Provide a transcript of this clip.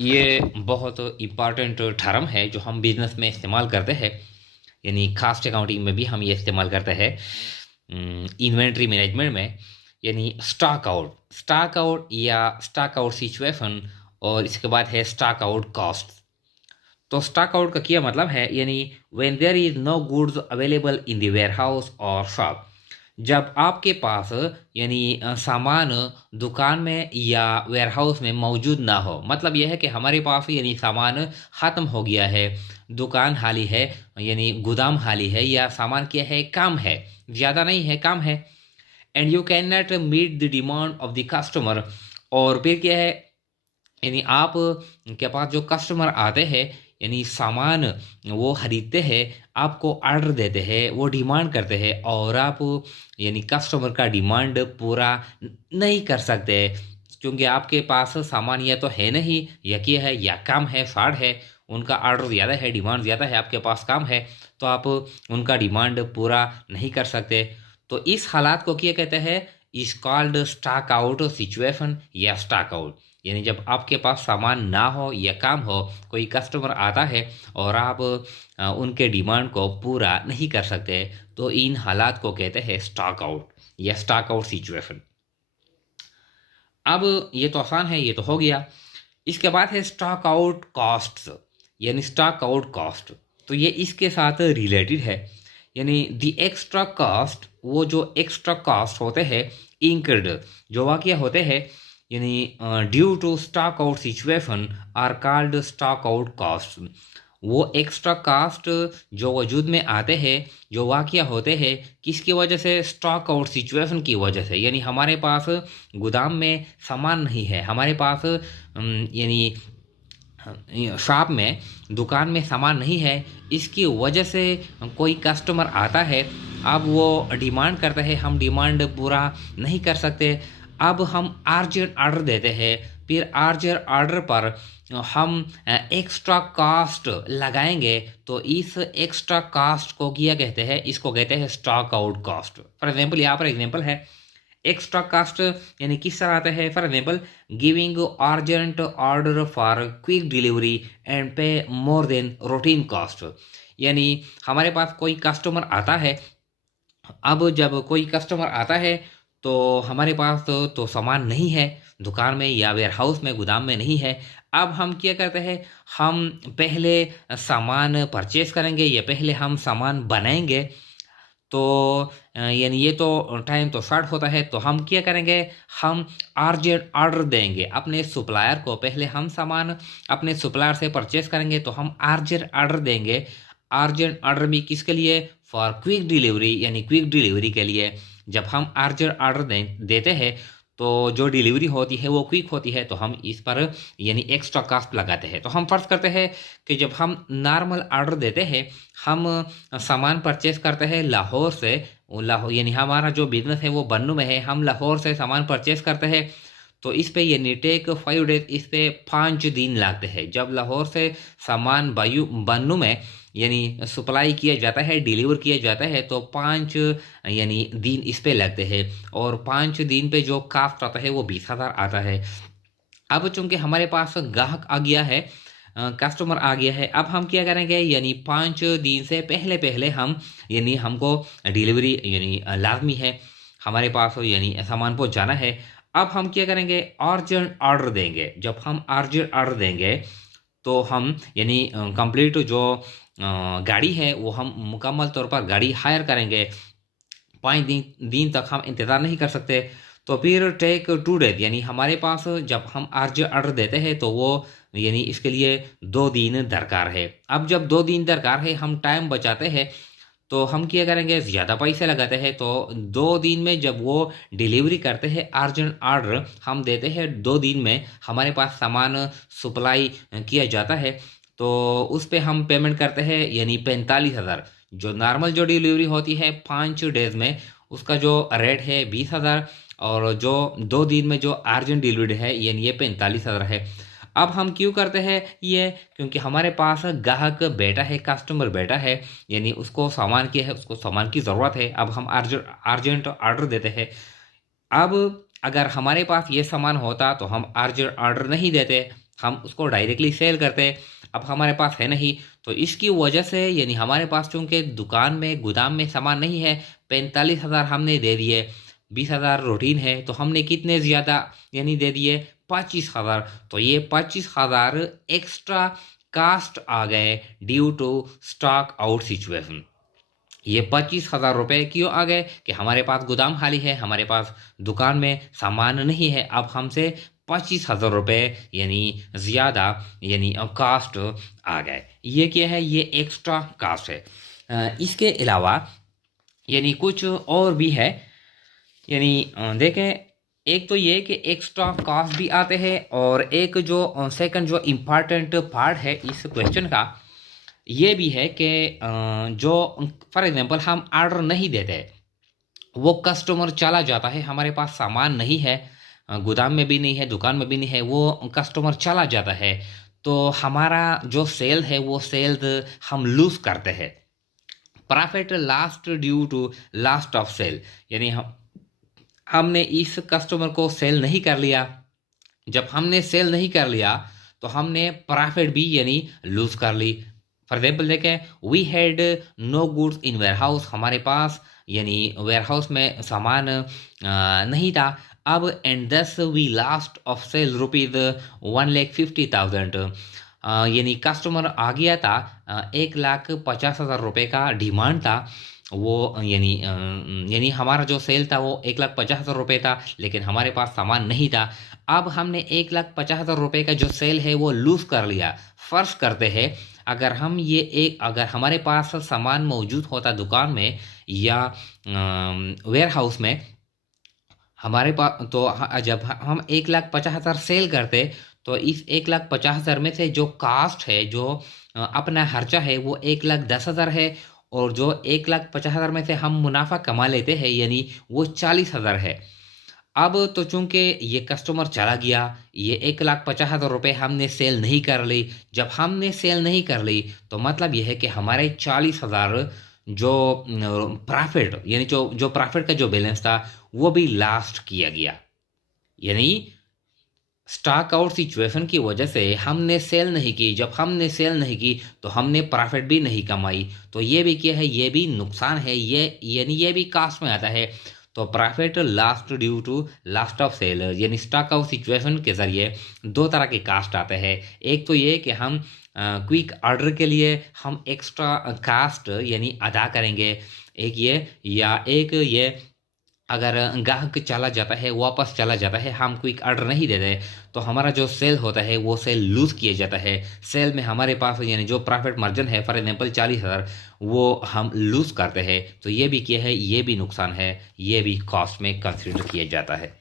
ये बहुत important term है जो हम बिजनेस में इस्तेमाल करते हैं। यानी कास्ट अकाउंटिंग में भी हम ये इस्तेमाल करते हैं इन्वेंट्री मैनेजमेंट में। यानी स्टॉक आउट या स्टॉक आउट सिचुएशन, और इसके बाद है स्टॉक आउट कॉस्ट। तो स्टॉक आउट का क्या मतलब है, यानी when there is no goods available in the warehouse और शॉप। जब आपके पास यानी सामान दुकान में या वेयरहाउस में मौजूद ना हो, मतलब यह है कि हमारे पास यानी सामान ख़त्म हो गया है, दुकान खाली है, यानी गोदाम खाली है, या सामान क्या है, कम है, ज़्यादा नहीं है, कम है। And you can not meet the demand of the customer. और फिर क्या है, यानी आप के पास जो कस्टमर आते हैं, यानी सामान वो खरीदते हैं, आपको ऑर्डर देते हैं, वो डिमांड करते हैं, और आप यानी कस्टमर का डिमांड पूरा नहीं कर सकते, क्योंकि आपके पास सामान या तो है नहीं, या क्या है, या कम है, शॉर्ट है, उनका ऑर्डर ज़्यादा है, डिमांड ज़्यादा है, आपके पास कम है, तो आप उनका डिमांड पूरा नहीं कर सकते। तो इस हालात को क्या कहते हैं, इस कॉल्ड स्टॉक आउट सिचुएशन या स्टॉक आउट। यानी जब आपके पास सामान ना हो या कम हो, कोई कस्टमर आता है और आप उनके डिमांड को पूरा नहीं कर सकते, तो इन हालात को कहते हैं स्टॉक आउट या स्टॉक आउट सिचुएशन। अब ये तो आसान है, ये तो हो गया। इसके बाद है स्टॉक आउट कॉस्ट्स, यानी स्टॉक आउट कॉस्ट। तो ये इसके साथ रिलेटेड है। यानी द एक्स्ट्रा कॉस्ट, वो जो एक्स्ट्रा कॉस्ट होते हैं इंकर्ड, जो वाकया होते हैं यानी due to stock out situation are called stock out cost. वो एक्स्ट्रा कास्ट जो वजूद में आते हैं, जो वाकया होते हैं, किसकी वजह से, स्टॉक आउट सिचुएशन की वजह से। यानी हमारे पास गोदाम में सामान नहीं है, हमारे पास यानी शॉप में, दुकान में सामान नहीं है, इसकी वजह से कोई कस्टमर आता है, अब वो डिमांड करता है, हम डिमांड पूरा नहीं कर सकते, अब हम अर्जेंट ऑर्डर देते हैं, फिर अर्जेंट ऑर्डर पर हम एक्स्ट्रा कास्ट लगाएंगे, तो इस एक्स्ट्रा कास्ट को क्या कहते हैं, इसको कहते हैं stock out cost. For example, यहाँ पर एग्जांपल है एक्स्ट्रा कास्ट, यानी किस तरह आता है, for example giving urgent order for quick delivery and पे मोर देन रूटीन कॉस्ट। यानी हमारे पास कोई कस्टमर आता है, अब जब कोई कस्टमर आता है तो हमारे पास तो सामान नहीं है, दुकान में या वेयर हाउस में, गोदाम में नहीं है। अब हम क्या करते हैं, हम पहले सामान परचेज करेंगे या पहले हम सामान बनाएंगे, तो यानी ये तो टाइम तो शॉर्ट होता है, तो हम क्या करेंगे, हम अर्जेंट ऑर्डर देंगे अपने सप्लायर को, पहले हम सामान अपने सप्लायर से परचेस करेंगे, तो हम अर्जेंट ऑर्डर देंगे। अर्जेंट ऑर्डर भी किसके लिए, फॉर क्विक डिलीवरी, यानी क्विक डिलीवरी के लिए। जब हम अर्जेंट ऑर्डर देते हैं, तो जो डिलीवरी होती है वो क्विक होती है, तो हम इस पर यानी एक्स्ट्रा कास्ट लगाते हैं। तो हम फर्ज करते हैं कि जब हम नॉर्मल ऑर्डर देते हैं, हम सामान परचेस करते हैं लाहौर से, लाहौर यानी हमारा जो बिजनेस है वो बन्नू में है, हम लाहौर से सामान परचेस करते हैं, तो इस पे यानी टेक 5 डेज, इस पे 5 दिन लगते हैं। जब लाहौर से सामान बन्नू में यानी सप्लाई किया जाता है, डिलीवर किया जाता है, तो 5 यानी दिन इस पे लगते हैं, और 5 दिन पे जो कास्ट आता है वो 20,000 आता है। अब चूंकि हमारे पास ग्राहक आ गया है, कस्टमर आ गया है, अब हम क्या करेंगे, यानी 5 दिन से पहले पहले हम, यानी हमको डिलीवरी यानी लाजमी है, हमारे पास यानी सामान पहुंचाना है। अब हम क्या करेंगे, अर्जेंट ऑर्डर देंगे। जब हम अर्जेंट ऑर्डर देंगे, तो हम यानी कंप्लीट जो गाड़ी है वो हम मुकम्मल तौर पर गाड़ी हायर करेंगे। 5 दिन तक हम इंतज़ार नहीं कर सकते, तो फिर टेक 2 डेज, यानी हमारे पास जब हम अर्ज ऑर्डर देते हैं तो वो यानी इसके लिए 2 दिन दरकार है। अब जब 2 दिन दरकार है, हम टाइम बचाते हैं, तो हम क्या करेंगे, ज़्यादा पैसे लगाते हैं, तो 2 दिन में जब वो डिलीवरी करते हैं अर्जेंट ऑर्डर, हम देते हैं 2 दिन में हमारे पास सामान सप्लाई किया जाता है, तो उस पे हम पेमेंट करते हैं यानी 45,000। जो नॉर्मल जो डिलीवरी होती है 5 डेज में, उसका जो रेट है 20,000, और जो 2 दिन में जो अर्जेंट डिलीवरी है यानी ये 45,000 है। अब हम क्यों करते हैं ये, क्योंकि हमारे पास ग्राहक बैठा है, कस्टमर बैठा है, यानी उसको सामान की है, उसको सामान की ज़रूरत है, अब हम अर्जेंट ऑर्डर देते हैं। अब अगर हमारे पास ये सामान होता तो हम अर्जेंट ऑर्डर नहीं देते, हम उसको डायरेक्टली सेल करते हैं, अब हमारे पास है नहीं, तो इसकी वजह से यानी हमारे पास चूँकि दुकान में गोदाम में सामान नहीं है, 45,000 हमने दे दिए, 20,000 रूटीन है, तो हमने कितने ज़्यादा यानी दे दिए 25,000। तो ये 25,000 एक्स्ट्रा कास्ट आ गए due to stock out situation. ये 25,000 रुपये क्यों आ गए कि हमारे पास गोदाम खाली है, हमारे पास दुकान में सामान नहीं है, अब हमसे 25,000 रुपये यानी ज़्यादा यानी कास्ट आ गए। ये क्या है, ये एक्स्ट्रा कास्ट है। इसके अलावा यानी कुछ और भी है, यानी देखें, एक तो ये कि एक्स्ट्रा कास्ट भी आते हैं, और एक जो सेकंड जो इम्पॉर्टेंट पार्ट है इस क्वेश्चन का ये भी है कि जो फॉर एग्जांपल हम ऑर्डर नहीं देते, वो कस्टमर चला जाता है, हमारे पास सामान नहीं है, गोदाम में भी नहीं है, दुकान में भी नहीं है, वो कस्टमर चला जाता है, तो हमारा जो सेल है वो सेल्स हम लूज करते हैं। Profit lost due to lost of sale, यानी हमने इस कस्टमर को सेल नहीं कर लिया, जब हमने सेल नहीं कर लिया तो हमने प्रॉफिट भी यानी लूज कर ली। फॉर एग्जाम्पल देखें, we had no goods in warehouse, हमारे पास यानी वेयर हाउस में सामान नहीं था, अब and thus we lost of sale rupees 1,50,000, यानी कस्टमर आ गया था, 1,50,000 रुपये का डिमांड था, वो यानी हमारा जो सेल था वो 1,50,000 रुपये था, लेकिन हमारे पास सामान नहीं था, अब हमने 1,50,000 रुपये का जो सेल है वो लूज कर लिया। फर्ज करते हैं अगर हमारे पास सामान मौजूद होता दुकान में या वेयर हाउस में, हमारे पास तो जब हम 1,50,000 सेल करते तो इस 1,50,000 में से जो कास्ट है, जो अपना खर्चा है वो 1,10,000 है, और जो 1,50,000 में से हम मुनाफा कमा लेते हैं यानी वो 40,000 है। अब तो चूंकि ये कस्टमर चला गया, ये 1,50,000 रुपये हमने सेल नहीं कर ली, जब हमने सेल नहीं कर ली तो मतलब ये है कि हमारे 40,000 जो प्रॉफिट यानी जो प्रॉफिट का जो बैलेंस था वो भी लास्ट किया गया। यानी स्टॉक आउट सिचुएशन की वजह से हमने सेल नहीं की, जब हमने सेल नहीं की तो हमने प्रॉफिट भी नहीं कमाई, तो ये भी क्या है, ये भी नुकसान है, ये भी कास्ट में आता है। तो profit lost due to lost of sale, यानी स्टॉक आउट सिचुएशन के ज़रिए दो तरह के कास्ट आते हैं। एक तो ये कि हम क्विक ऑर्डर के लिए हम एक्स्ट्रा कास्ट यानी अदा करेंगे, एक ये अगर ग्राहक चला जाता है, वापस चला जाता है, हम क्विक ऑर्डर नहीं देते तो हमारा जो सेल होता है वो सेल लूज़ किया जाता है। सेल में हमारे पास यानी जो प्रॉफिट मार्जिन है फॉर एग्जांपल 40,000 वो हम लूज़ करते हैं, तो ये भी क्या है, ये भी नुकसान है, ये भी कॉस्ट में कंसिडर किया जाता है।